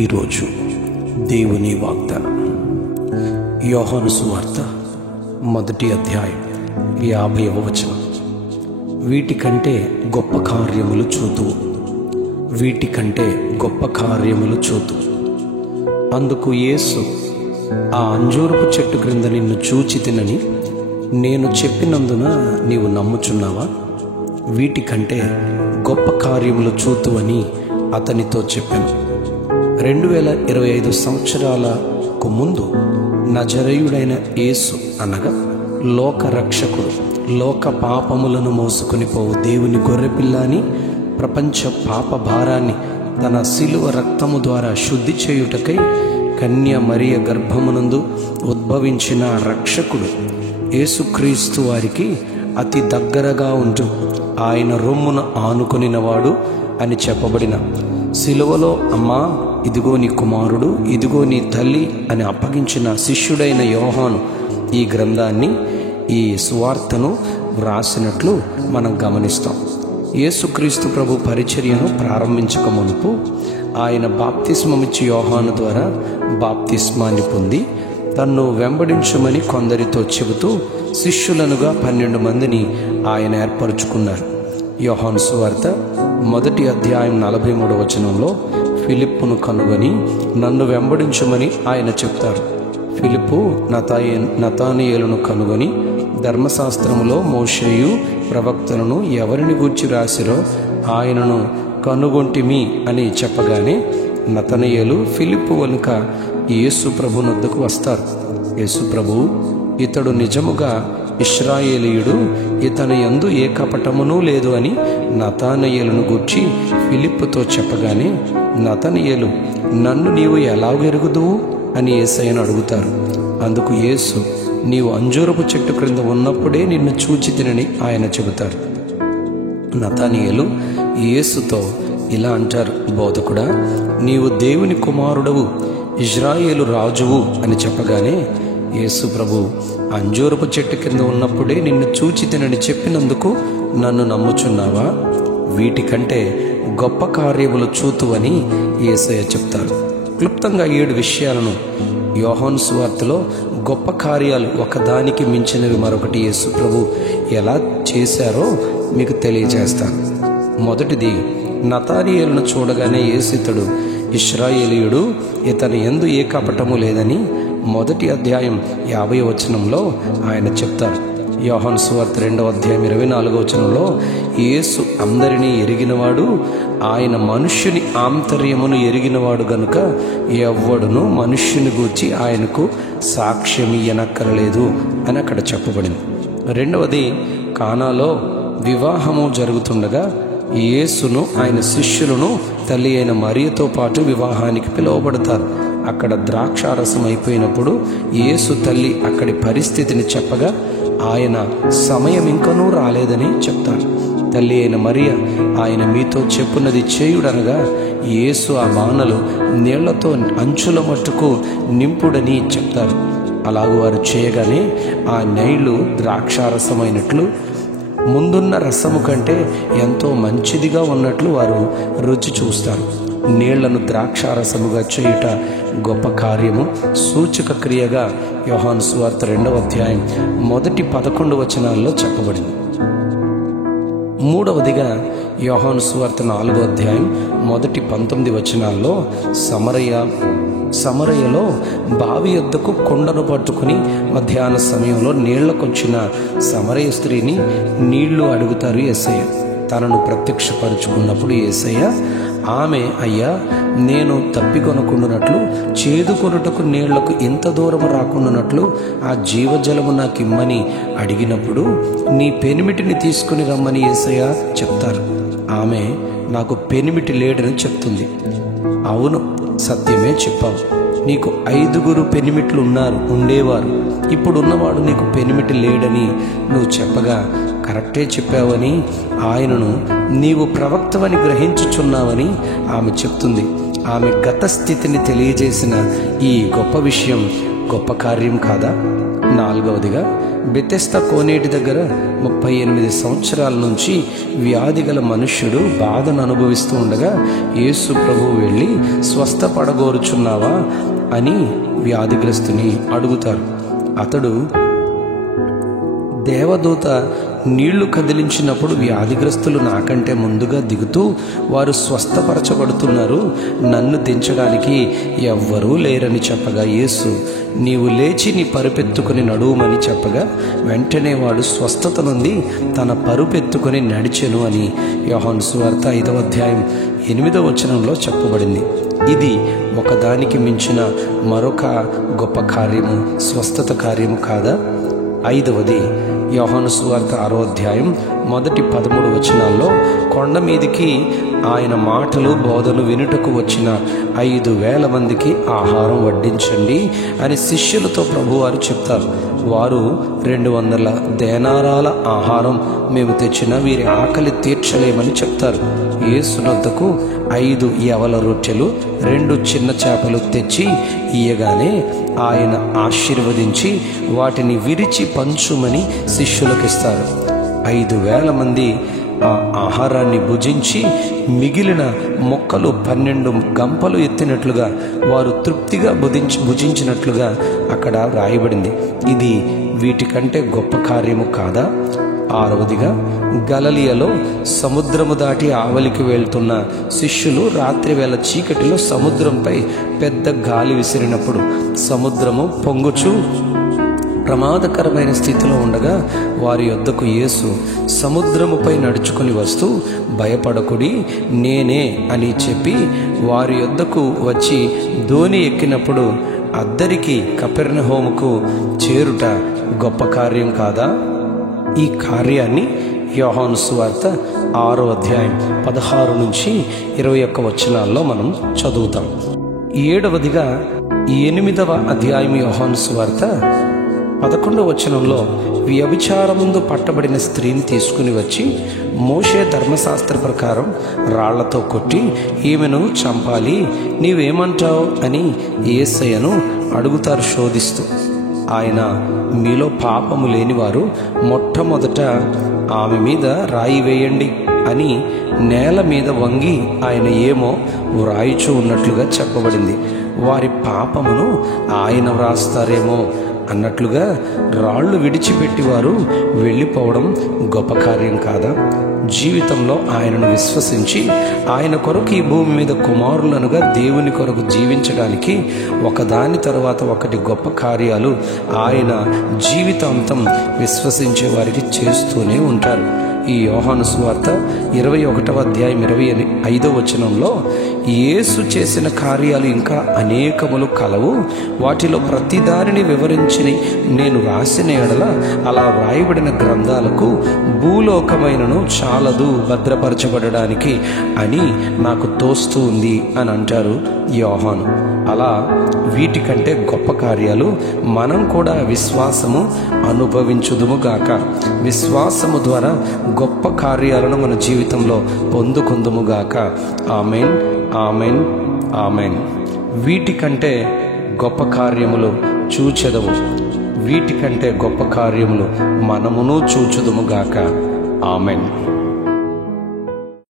ఈరోజు దేవుని వాగ్దానం యోహాను సువార్త 1వ అధ్యాయం 50వ వచనం. వీటికంటే గొప్ప కార్యములు చూతువు, వీటికంటే గొప్ప కార్యములు చూతువు. అందుకు యేసు, ఆ అంజూరపు చెట్టు క్రింద నిన్ను చూచి తినని నేను చెప్పినందున నీవు నమ్ముచున్నావా? వీటికంటే గొప్ప కార్యములు చూతువని అతనితో చెప్పాను. 2025 సంవత్సరాలకు ముందు నజరేయుడైన యేసు అనగా లోక రక్షకుడు, లోక పాపములను మోసుకొని పోవు దేవుని గొర్రెపిల్ల అని ప్రపంచ పాప భారాన్ని తన శిలువ రక్తము ద్వారా శుద్ధి చేయుటకై కన్య మరియ గర్భమునందు ఉద్భవించిన రక్షకుడు యేసుక్రీస్తు వారికి అతి దగ్గరగా ఉంటూ ఆయన రొమ్మున ఆనుకొనినవాడు అని చెప్పబడిన శిలువలో అమ్మా ఇదిగో నీ కుమారుడు, ఇదిగో నీ తల్లి అని అప్పగించిన శిష్యుడైన యోహాను ఈ గ్రంథాన్ని, ఈ సువార్తను వ్రాసినట్లు మనం గమనిస్తాం. యేసుక్రీస్తు ప్రభు పరిచర్యను ప్రారంభించక మునుపు ఆయన బాప్తిస్మమిచ్చి యోహాను ద్వారా బాప్తిస్మాన్ని పొంది తన్ను వెంబడించమని కొందరితో చెబుతూ శిష్యులనుగా 12 మందిని ఆయన ఏర్పరచుకున్నారు. యోహాను సువార్త 1వ అధ్యాయం 43వ వచనంలో ఫిలిప్పును కనుగొని నన్ను వెంబడించమని ఆయన చెప్తారు. ఫిలిప్పు నతానీయేలును కనుగొని ధర్మశాస్త్రములో మోషేయు ప్రవక్తలను ఎవరిని గూర్చి రాసిరో ఆయనను కనుగొంటిమి అని చెప్పగానే నతనయేలు ఫిలిప్పు వెనుక యేసు ప్రభు వద్దకు వస్తారు. యేసు ప్రభు, ఇతడు నిజముగా ఇశ్రాయేలీయుడు, ఇతని యందు ఏ కపటమునూ లేదు అని నతానయేలును గూర్చి ఫిలిప్పుతో చెప్పగానే నతనయేలు, నన్ను నీవు ఎలాగెరుగుదువు అని యేసయ్యను అడుగుతారు. అందుకు యేసు, నీవు అంజూరపు చెట్టు క్రింద ఉన్నప్పుడే నిన్ను చూచి తినని ఆయన చెబుతారు. నతనయేలు యేసుతో ఇలా అంటారు, బోధకుడా, నీవు దేవుని కుమారుడవు, ఇజ్రాయేలు రాజువు అని చెప్పగానే యేసు ప్రభు, అంజూరపు చెట్టు కింద ఉన్నప్పుడే నిన్ను చూచి తినని చెప్పినందుకు నన్ను నమ్ముచున్నావా? వీటికంటే గొప్ప కార్యములు చూతువని యేసయ్య చెప్తారు. క్లుప్తంగా 7 విషయాలను యోహాను సువార్తలో గొప్ప కార్యాలు ఒకదానికి మించినవి మరొకటి యేసు ప్రభు ఎలా చేశారో మీకు తెలియజేస్తాను. మొదటిది, నతానీయేలును చూడగానే యేసు ఇతడు ఇశ్రాయేలీయుడు, ఇతని యందు ఏ కపటము లేదని 1వ అధ్యాయం 50వ వచనంలో ఆయన చెప్తారు. యోహాను సువార్త 2వ అధ్యాయం 24వ వచనంలో యేసు అందరినీ ఎరిగినవాడు, ఆయన మనుష్యుని ఆంతర్యమును ఎరిగినవాడు గనుక ఎవ్వడును మనుష్యుని గూర్చి ఆయనకు సాక్ష్యం ఇయ్యనక్కరలేదు అని అక్కడ చెప్పబడింది. రెండవది, కానాలో వివాహము జరుగుతుండగా యేసును ఆయన శిష్యులను తల్లి అయిన మరియతో పాటు వివాహానికి పిలువబడతారు. అక్కడ ద్రాక్షారసం అయిపోయినప్పుడు యేసు తల్లి అక్కడి పరిస్థితిని చెప్పగా ఆయన సమయం ఇంకనూ రాలేదని చెప్తారు. తల్లి అయిన మరియ, ఆయన మీతో చెప్పున్నది చేయుడనగా యేసు ఆ బాణలు నీళ్లతో అంచుల మట్టుకు నింపుడని చెప్తారు. అలాగూ వారు చేయగానే ఆ నీళ్లు ద్రాక్షారసమైనట్లు, ముందున్న రసము కంటే ఎంతో మంచిదిగా ఉన్నట్లు వారు రుచి చూస్తారు. నీళ్లను ద్రాక్షారసముగా చేయుట గొప్ప కార్యము, సూచక క్రియగా యోహాను సువార్త 2వ అధ్యాయం మొదటి 11 వచనాల్లో చెప్పబడింది. మూడవదిగా యోహాను సువార్త 4వ అధ్యాయం మొదటి 19 వచనాల్లో సమరయలో బావి యొద్దకు కొండను పట్టుకుని మధ్యాహ్న సమయంలో నీళ్లకొచ్చిన సమరయ స్త్రీని నీళ్లు అడుగుతారు యేసయ్య. తనను ప్రత్యక్షపరుచుకున్నప్పుడు యేసయ్య ఆమె, అయ్యా, నేను తప్పికొనకుండానట్లు చేదుకొనుటకు నీళ్లకు ఇంత దూరం రాకుండానట్లు ఆ జీవజలము నాకు ఇమ్మని అడిగినప్పుడు నీ పెనిమిటిని తీసుకుని రమ్మని యేసయ్య చెప్తారు. ఆమె, నాకు పెనిమిటి లేడని చెప్తుంది. అవును, సత్యమే చెప్పావు. నీకు 5 పెనిమిట్లు ఉండేవారు, ఇప్పుడు ఉన్నవాడు నీకు పెనిమిటి లేడని నువ్వు చెప్పగా కరెక్టే చెప్పావని ఆయనను నీవు ప్రవక్తవని గ్రహించుచున్నావని ఆమె చెప్తుంది. ఆమె గత స్థితిని తెలియజేసిన ఈ గొప్ప విషయం గొప్ప కార్యం కాదా? 4వదిగా బెతెస్దా కోనేటి దగ్గర 38 సంవత్సరాల నుంచి వ్యాధి గల మనుష్యుడు బాధను అనుభవిస్తూ ఉండగా యేసు ప్రభువు వెళ్ళి స్వస్థపడగోరుచున్నావా అని వ్యాధిగ్రస్తుని అడుగుతారు. అతడు దేవదూత నీళ్లు కదిలించినప్పుడు వ్యాధిగ్రస్తులు నాకంటే ముందుగా దిగుతూ వారు స్వస్థపరచబడుతున్నారు, నన్ను దించడానికి ఎవ్వరూ లేరని చెప్పగా యేసు నీవు లేచి నీ పరుపెత్తుకుని నడువుమని చెప్పగా వెంటనే వాడు స్వస్థత నుండి తన పరుపెత్తుకుని నడిచెను అని యోహాను సువార్త 5వ అధ్యాయం 8వ వచనంలో చెప్పబడింది. ఇది ఒకదానికి మించిన మరొక గొప్ప కార్యము, స్వస్థత కార్యము కాదా? 5వది యోహాను సువార్త 6వ అధ్యాయం మొదటి 13 వచనాల్లో కొండ మీదికి ఆయన మాటలు బోధలు వినుటకు వచ్చిన 5,000 మందికి ఆహారం వడ్డించండి అని శిష్యులతో ప్రభువారు చెప్తారు. వారు 200 దేనారాల ఆహారం మేము తెచ్చిన వీరి ఆకలి తీర్చలేమని చెప్తారు. యేసునొద్దకు 5 యవల రొట్టెలు 2 చిన్న చేపలు తెచ్చి ఇయ్యగానే ఆయన ఆశీర్వదించి వాటిని విరిచి పంచుమని శిష్యులకు ఇస్తారు. 5,000 మంది ఆ ఆహారాన్ని భుజించి మిగిలిన మొక్కలు 12 గంపలు ఎత్తినట్లుగా వారు తృప్తిగా భుజించినట్లుగా అక్కడ రాయబడింది. ఇది వీటికంటే గొప్ప కార్యము కాదా? 6వదిగా గలిలయలో సముద్రము దాటి ఆవలికి వెళ్తున్న శిష్యులు రాత్రివేళ చీకటిలో సముద్రంపై పెద్ద గాలి విసిరినప్పుడు సముద్రము పొంగుచు ప్రమాదకరమైన స్థితిలో ఉండగా వారి యొద్దకు యేసు సముద్రముపై నడుచుకుని వస్తూ భయపడకుడి నేనే అని చెప్పి వారి యొద్దకు వచ్చి దోణి ఎక్కినప్పుడు అద్దరికి కపెర్నహూముకు చేరుట గొప్ప కార్యం కాదా? ఈ కార్యాన్ని యోహాను సువార్త 6వ అధ్యాయం 16 నుంచి 21 వచనాల్లో మనం చదువుతాం. 7వదిగా 8వ అధ్యాయం యోహాను సువార్త 11వ వచనంలో వ్యభిచారముందు పట్టబడిన స్త్రీని తీసుకుని వచ్చి మోషే ధర్మశాస్త్ర ప్రకారం రాళ్లతో కొట్టి ఈమెను చంపాలి, నీవేమంటావు అని యేసయ్యను అడుగుతారు శోధిస్తూ. ఆయన మీలో పాపము లేనివారు మొట్టమొదట ఆమె మీద రాయి వేయండి అని నేల మీద వంగి ఆయన ఏమో వ్రాయిచూ ఉన్నట్లుగా చెప్పబడింది. వారి పాపమును ఆయన వ్రాస్తారేమో అన్నట్లుగా రాళ్ళు విడిచిపెట్టి వారు వెళ్ళిపోవడం గొప్ప కార్యం కాదా? జీవితంలో ఆయనను విశ్వసించి ఆయన కొరకు ఈ భూమి మీద కుమారులనుగా దేవుని కొరకు జీవించడానికి ఒకదాని తర్వాత ఒకటి గొప్ప కార్యాలు ఆయన జీవితాంతం విశ్వసించే వారికి చేస్తూనే ఉంటారు. ఈ యోహాను సువార్త 21వ అధ్యాయం 25వ వచనంలో యేసు చేసిన కార్యాలు ఇంకా అనేకములు కలవు, వాటిలో ప్రతి దానిని వివరించి నేను రాసిన ఎడల అలా వ్రాయబడిన గ్రంథాలకు భూలోకమైనను చాలదు భద్రపరచబడడానికి అని నాకు తోస్తూ ఉంది అని అంటారు యోహాను. అలా వీటికంటే గొప్ప కార్యాలు మనం కూడా విశ్వాసము అనుభవించుదుముగాక. విశ్వాసము ద్వారా గొప్ప కార్యాలను మన జీవితంలో పొందుకుందుముగాక. Amen, amen, amen. వీటికంటే గొప్ప కార్యములు చూచెదము, వీటికంటే గొప్ప కార్యములు మనమును చూచుదుముగాక. ఆమెన్.